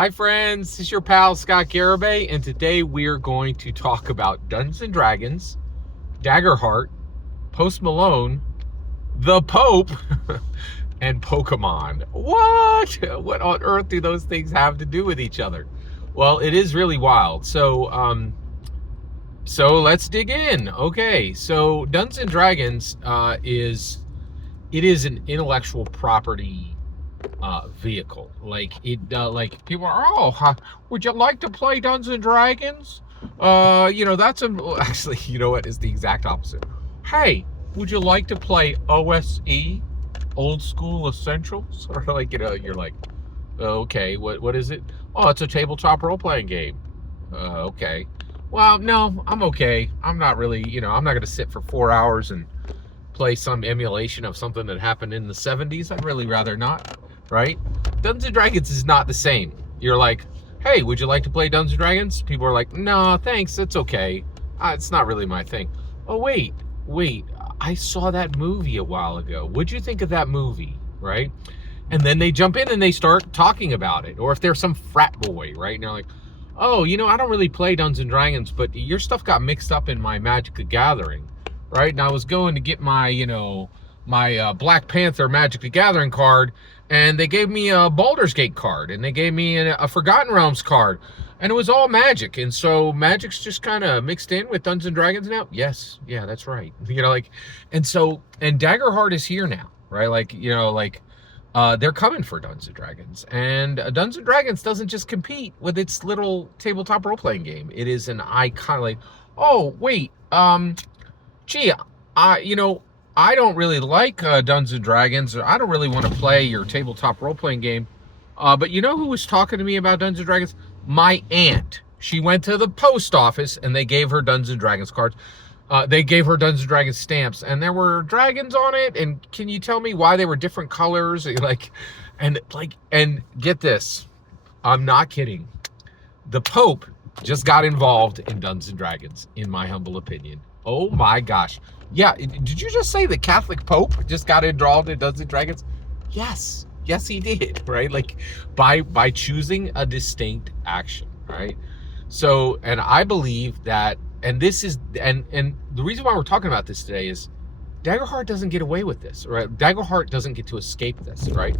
Hi friends, this is your pal Scott Garibay, and today we're going to talk about Dungeons & Dragons, Daggerheart, Post Malone, the Pope, and Pokemon. What? What on earth do those things have to do with each other? Well, it is really wild. So let's dig in. Okay, so Dungeons & Dragons is an intellectual property vehicle. Like people are, would you like to play Dungeons and Dragons? That's actually, you know what is the exact opposite. Hey, would you like to play OSE, Old School Essentials? Or you're like, okay, what is it? Oh, it's a tabletop role-playing game. Okay. Well, no, I'm okay. I'm not really, I'm not going to sit for 4 hours and play some emulation of something that happened in the 70s. I'd really rather not, right? Dungeons & Dragons is not the same. You're like, hey, would you like to play Dungeons & Dragons? People are like, no, thanks, it's okay. It's not really my thing. Oh, wait, I saw that movie a while ago. What'd you think of that movie, right? And then they jump in and they start talking about it. Or if they're some frat boy, right? And they're like, oh, I don't really play Dungeons & Dragons, but your stuff got mixed up in my Magic the Gathering, right? And I was going to get my, my Black Panther Magic the Gathering card, and they gave me a Baldur's Gate card, and they gave me a Forgotten Realms card, and it was all Magic, and so Magic's just kind of mixed in with Dungeons & Dragons now? Yes, yeah, that's right. And Daggerheart is here now, right? They're coming for Dungeons & Dragons, and Dungeons & Dragons doesn't just compete with its little tabletop role-playing game. It is an icon, like, oh, wait, gee, I don't really like Dungeons & Dragons. I don't really want to play your tabletop role-playing game. But you know who was talking to me about Dungeons & Dragons? My aunt. She went to the post office, and they gave her Dungeons & Dragons cards. They gave her Dungeons & Dragons stamps, and there were dragons on it. And can you tell me why they were different colors? And get this. I'm not kidding. The Pope just got involved in Dungeons & Dragons, in my humble opinion. Oh my gosh. Yeah, did you just say the Catholic Pope just got involved in Dungeons & Dragons? Yes, he did, right? Like, by choosing a distinct action, right? So, and I believe that, and this is, and the reason why we're talking about this today is Daggerheart doesn't get away with this, right? Daggerheart doesn't get to escape this, right?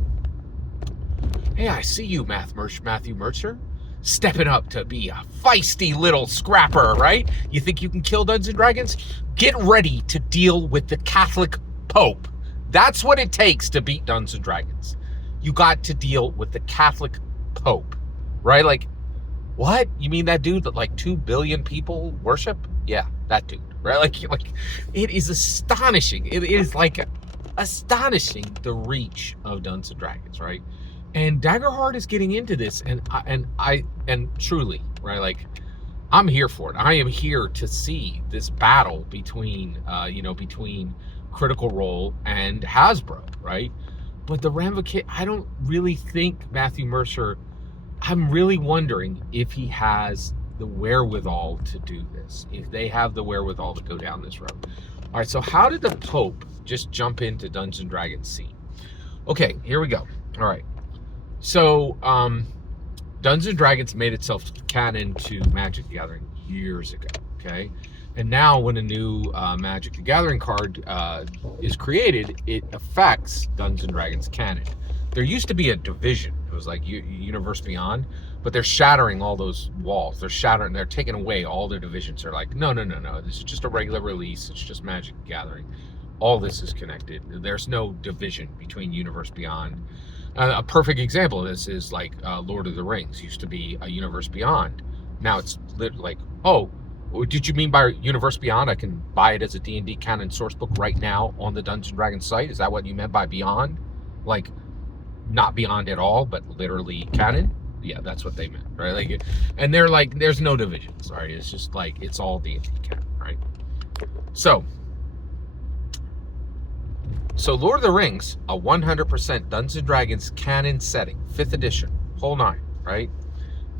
Hey, I see you, Matthew Mercer, stepping up to be a feisty little scrapper, right? You think you can kill Dungeons & Dragons? Get ready to deal with the Catholic Pope. That's what it takes to beat Dungeons & Dragons. You got to deal with the Catholic Pope, right? Like, what? You mean that dude that like 2 billion people worship? Yeah, that dude, right? Like it is astonishing. It is like astonishing the reach of Dungeons & Dragons, right? And Daggerheart is getting into this, and truly, right? Like, I'm here for it. I am here to see this battle between Critical Role and Hasbro, right? But the ramification, I don't really think Matthew Mercer. I'm really wondering if he has the wherewithal to do this. If they have the wherewithal to go down this road. All right. So how did the Pope just jump into Dungeons & Dragons scene? Okay, here we go. All right. So, Dungeons & Dragons made itself canon to Magic the Gathering years ago, okay? And now when a new Magic the Gathering card is created, it affects Dungeons & Dragons canon. There used to be a division. It was like Universe Beyond, but they're shattering all those walls. They're taking away all their divisions. They're like, no, this is just a regular release. It's just Magic the Gathering. All this is connected. There's no division between Universe Beyond. A perfect example of this is like Lord of the Rings used to be a Universe Beyond. Now it's like, oh, did you mean by Universe Beyond? I can buy it as a D&D canon sourcebook right now on the Dungeons & Dragons site. Is that what you meant by Beyond? Like, not Beyond at all, but literally canon? Yeah, that's what they meant, right? Like, and they're like, there's no divisions, right? It's just like, it's all D&D canon, right? So Lord of the Rings, a 100% Dungeons & Dragons canon setting, 5th edition, whole 9, right?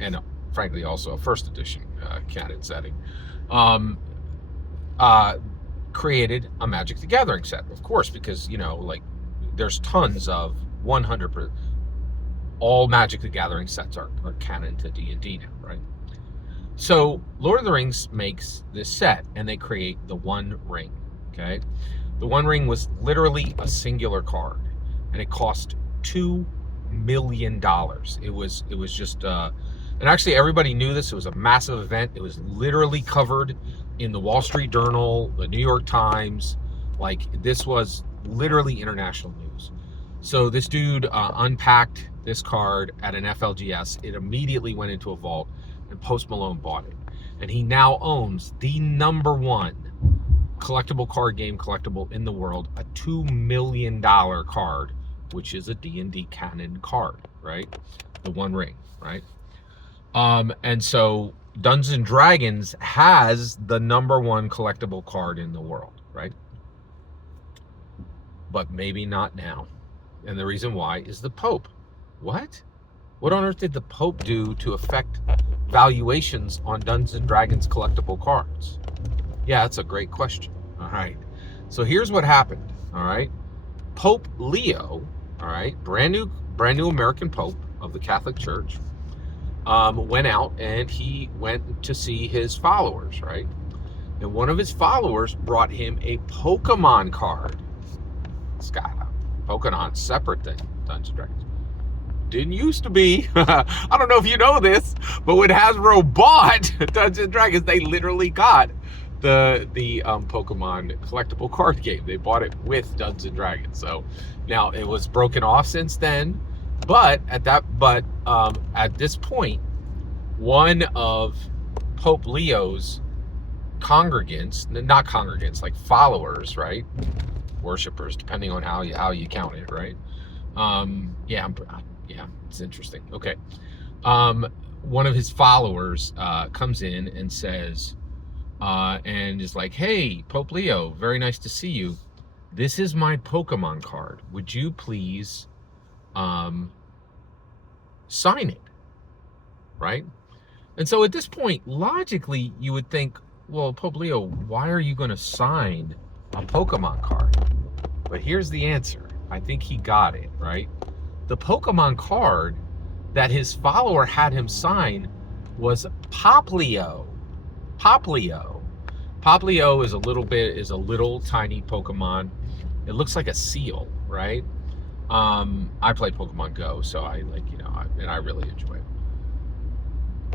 And frankly, also a 1st edition canon setting, created a Magic the Gathering set, of course, because, there's tons of 100%. all Magic the Gathering sets are canon to D&D now, right? So Lord of the Rings makes this set, and they create the One Ring, okay? The One Ring was literally a singular card, and it cost $2 million. It was just, and actually everybody knew this. It was a massive event. It was literally covered in the Wall Street Journal, the New York Times. Like, this was literally international news. So this dude unpacked this card at an FLGS. It immediately went into a vault, and Post Malone bought it. And he now owns the #1 collectible card game collectible in the world, a $2 million card, which is a D&D canon card, right? The One Ring, right? And so Dungeons & Dragons has the #1 collectible card in the world, right? But maybe not now. And the reason why is the Pope. What? What on earth did the Pope do to affect valuations on Dungeons & Dragons collectible cards? Yeah, that's a great question. All right. So here's what happened. All right. Pope Leo, all right, brand new American Pope of the Catholic Church, went out and he went to see his followers, right? And one of his followers brought him a Pokemon card. It's got a Pokemon separate thing, Dungeons & Dragons. Didn't used to be. I don't know if you know this, but when Hasbro bought Dungeons & Dragons, they literally got the Pokemon collectible card game. They bought it with Dungeons & Dragons. So now it was broken off since then. But at this point, one of Pope Leo's like followers, right? Worshippers, depending on how you count it, right? Yeah, it's interesting. Okay. One of his followers comes in and says, and is like, "Hey, Pope Leo, very nice to see you. This is my Pokemon card. Would you please sign it?" Right? And so at this point, logically, you would think, well, Pope Leo, why are you going to sign a Pokemon card? But here's the answer. I think he got it, right? The Pokemon card that his follower had him sign was Poplio. Poplio is a little tiny Pokemon. It looks like a seal, right? I play Pokemon Go, so I really enjoy it.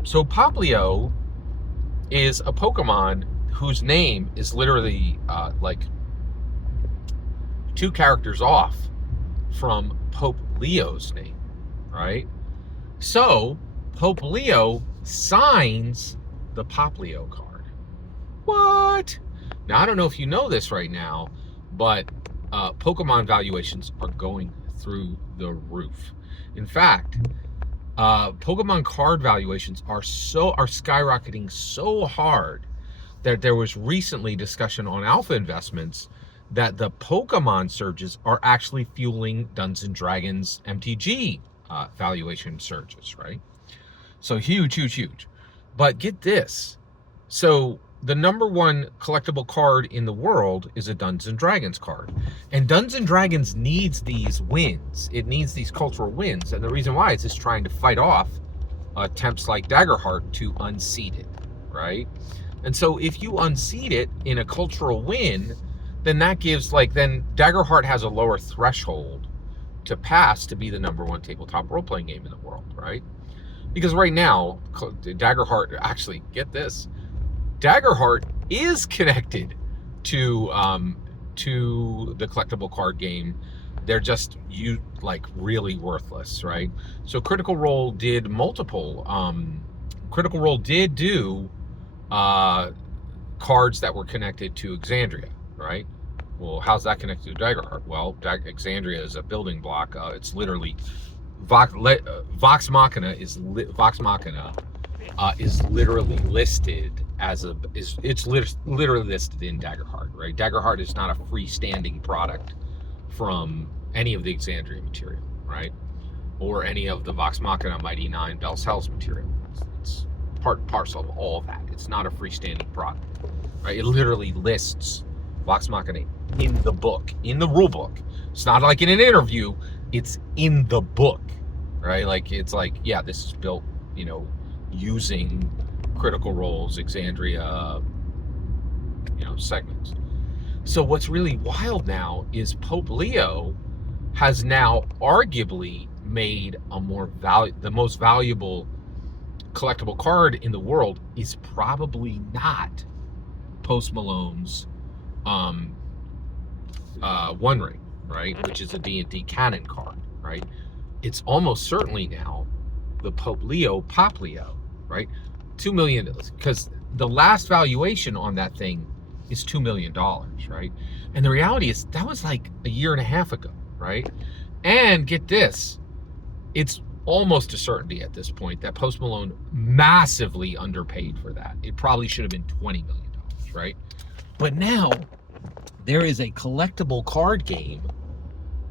So Poplio is a Pokemon whose name is literally like 2 characters off from Pope Leo's name, right? So Pope Leo signs the Poplio card. What? Now, I don't know if you know this right now, but Pokemon valuations are going through the roof. In fact, Pokemon card valuations are skyrocketing so hard that there was recently discussion on Alpha Investments that the Pokemon surges are actually fueling Dungeons & Dragons MTG valuation surges, right? So huge. But get this. So the #1 collectible card in the world is a Dungeons & Dragons card. And Dungeons & Dragons needs these wins. It needs these cultural wins. And the reason why is it's trying to fight off attempts like Daggerheart to unseat it, right? And so if you unseat it in a cultural win, then that gives, then Daggerheart has a lower threshold to pass to be the #1 tabletop role-playing game in the world, right? Because right now, Daggerheart, actually, get this, Daggerheart is connected to the collectible card game. They're just really worthless, right? So Critical Role did do cards that were connected to Exandria, right? Well, how's that connected to Daggerheart? Well, Exandria is a building block. It's literally Vox Machina is literally listed literally listed in Daggerheart, right? Daggerheart is not a freestanding product from any of the Exandria material, right? Or any of the Vox Machina Mighty Nine Bell's Hells material. It's part and parcel of all of that. It's not a freestanding product, right? It literally lists Vox Machina in the book, in the rule book. It's not like in an interview, it's in the book, right? Like, it's like, yeah, this is built, using Critical Role's Exandria, segments. So what's really wild now is Pope Leo has now arguably made the most valuable collectible card in the world is probably not Post Malone's One Ring, right? Which is a D&D canon card, right? It's almost certainly now the Pope Leo Pop Leo, right? $2 million, because the last valuation on that thing is $2 million, right? And the reality is that was like a year and a half ago, right? And get this, it's almost a certainty at this point that Post Malone massively underpaid for that. It probably should have been $20 million, right? But now there is a collectible card game.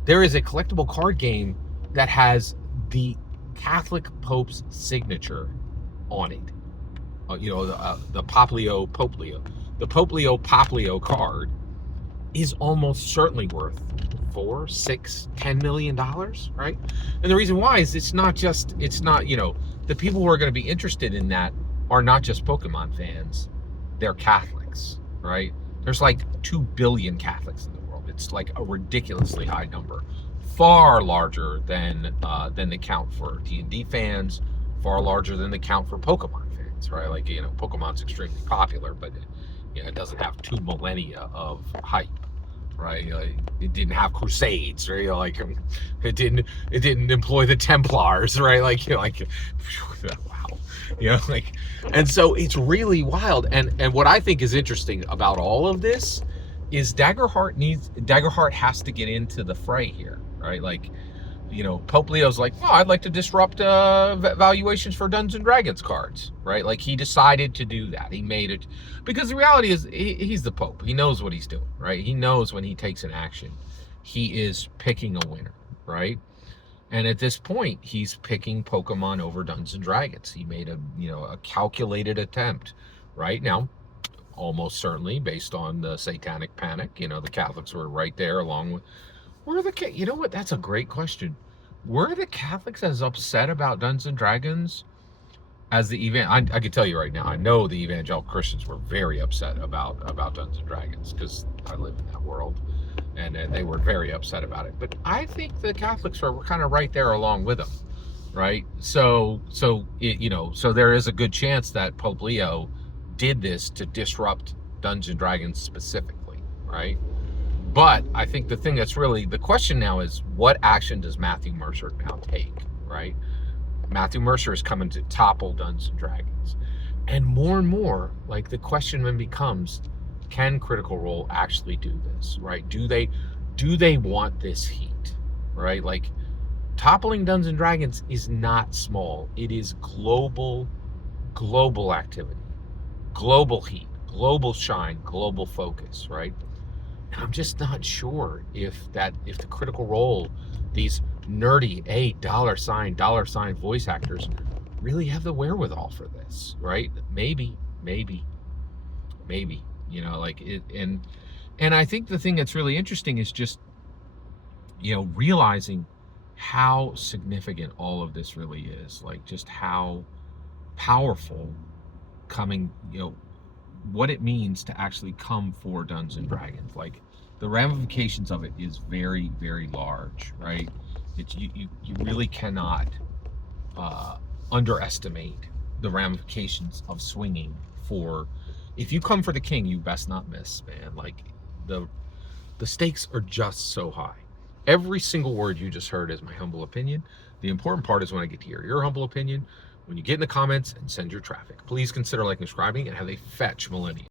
There is a collectible card game that has the Catholic Pope's signature on it. The Pop Leo, Pope Leo. The Pope Leo, Pop Leo card is almost certainly worth $4, $6, $10 million, right? And the reason why is the people who are going to be interested in that are not just Pokemon fans, they're Catholics, right? There's like 2 billion Catholics in the world. It's like a ridiculously high number, far larger than the count for D&D fans, far larger than the count for Pokemon fans, right? Like, Pokemon's extremely popular, but it doesn't have 2 millennia of hype, right? It didn't have crusades, right? It didn't employ the Templars, right? Wow, and so it's really wild. And what I think is interesting about all of this is Daggerheart has to get into the fray here, right? Pope Leo's like, oh, I'd like to disrupt valuations for Dungeons and Dragons cards, right? Like, he decided to do that. He made it because the reality is he's the Pope. He knows what he's doing, right? He knows when he takes an action, he is picking a winner, right? And at this point, he's picking Pokemon over Dungeons and Dragons. He made a calculated attempt, right? Now, almost certainly based on the Satanic Panic, the Catholics were right there along with. You know what? That's a great question. Were the Catholics as upset about Dungeons and Dragons as the I can tell you right now, I know the evangelical Christians were very upset about Dungeons and Dragons because I live in that world, and they were very upset about it. But I think the Catholics were kind of right there along with them, right? So there is a good chance that Pope Leo did this to disrupt Dungeons and Dragons specifically, right? But I think the thing that's really the question now is, what action does Matthew Mercer now take, right? Matthew Mercer is coming to topple Dungeons and Dragons. And more, like, the question then becomes, can Critical Role actually do this, right? Do they want this heat, right? Like, toppling Dungeons and Dragons is not small. It is global activity, global heat, global shine, global focus, right? And I'm just not sure if the Critical Role, these nerdy dollar sign voice actors really have the wherewithal for this, right? Maybe, like it. And I think the thing that's really interesting is just, realizing how significant all of this really is, like just how powerful coming, what it means to actually come for Dungeons and Dragons. Like, the ramifications of it is very, very large, right? It's you really cannot underestimate the ramifications of swinging for. If you come for the king, you best not miss, man. Like, the stakes are just so high. Every single word you just heard is my humble opinion. The important part is when I get to hear your humble opinion, when you get in the comments and send your traffic. Please consider liking and subscribing, and have a fetch millennium.